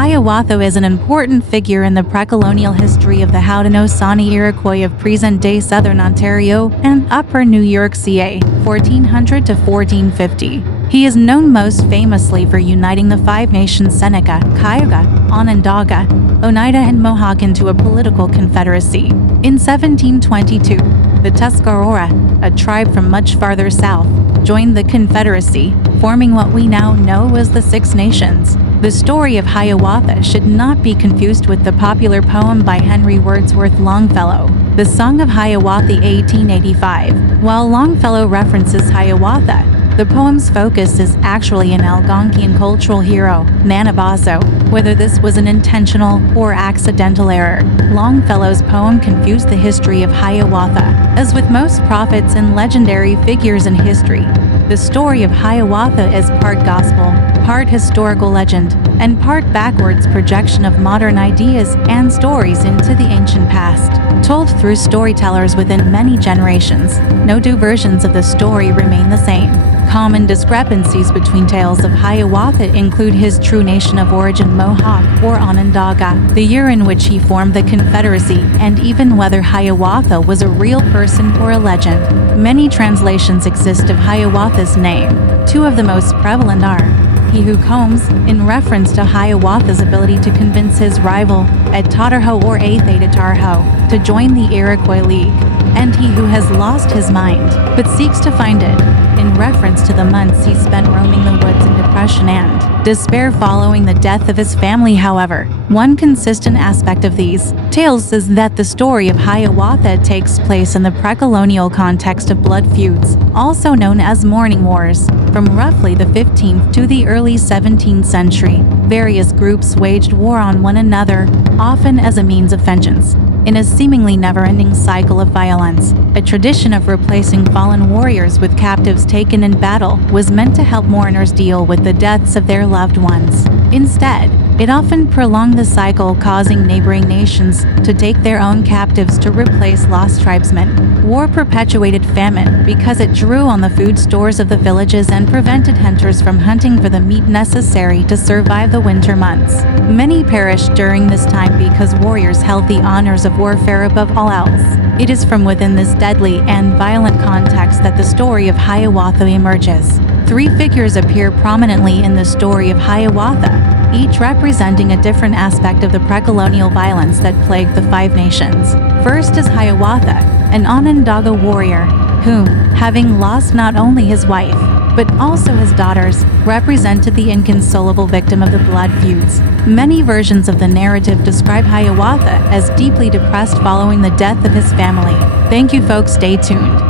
Hiawatha is an important figure in the pre-colonial history of the Haudenosaunee Iroquois of present-day southern Ontario and upper New York ca. 1400 to 1450. He is known most famously for uniting the Five Nations Seneca, Cayuga, Onondaga, Oneida and Mohawk into a political confederacy. In 1722, the Tuscarora, a tribe from much farther south, joined the confederacy, forming what we now know as the Six Nations. The story of Hiawatha should not be confused with the popular poem by Henry Wordsworth Longfellow, The Song of Hiawatha 1885. While Longfellow references Hiawatha, the poem's focus is actually an Algonquian cultural hero, Nanabazo. Whether this was an intentional or accidental error, Longfellow's poem confused the history of Hiawatha. As with most prophets and legendary figures in history, the story of Hiawatha is part gospel, part historical legend, and part backwards projection of modern ideas and stories into the ancient past. Told through storytellers within many generations, no two versions of the story remain the same. Common discrepancies between tales of Hiawatha include his true nation of origin Mohawk or Onondaga, the year in which he formed the Confederacy, and even whether Hiawatha was a real person or a legend. Many translations exist of Hiawatha's name. Two of the most prevalent are He Who Combs, in reference to Hiawatha's ability to convince his rival, Etataraho or Athetatarho, to join the Iroquois League, and He Who Has Lost His Mind, but seeks to find it, in reference to the months he spent roaming the woods in depression and despair following the death of his family. However, one consistent aspect of these tales is that the story of Hiawatha takes place in the pre-colonial context of blood feuds, also known as mourning wars. From roughly the 15th to the early 17th century, various groups waged war on one another, often as a means of vengeance. In a seemingly never-ending cycle of violence, a tradition of replacing fallen warriors with captives taken in battle was meant to help mourners deal with the deaths of their loved ones. Instead, it often prolonged the cycle, causing neighboring nations to take their own captives to replace lost tribesmen. War perpetuated famine because it drew on the food stores of the villages and prevented hunters from hunting for the meat necessary to survive the winter months. Many perished during this time because warriors held the honors of warfare above all else. It is from within this deadly and violent context that the story of Hiawatha emerges. Three figures appear prominently in the story of Hiawatha, each representing a different aspect of the pre-colonial violence that plagued the Five Nations. First is Hiawatha, an Onondaga warrior, whom, having lost not only his wife, but also his daughters, represented the inconsolable victim of the blood feuds. Many versions of the narrative describe Hiawatha as deeply depressed following the death of his family. Thank you folks, stay tuned.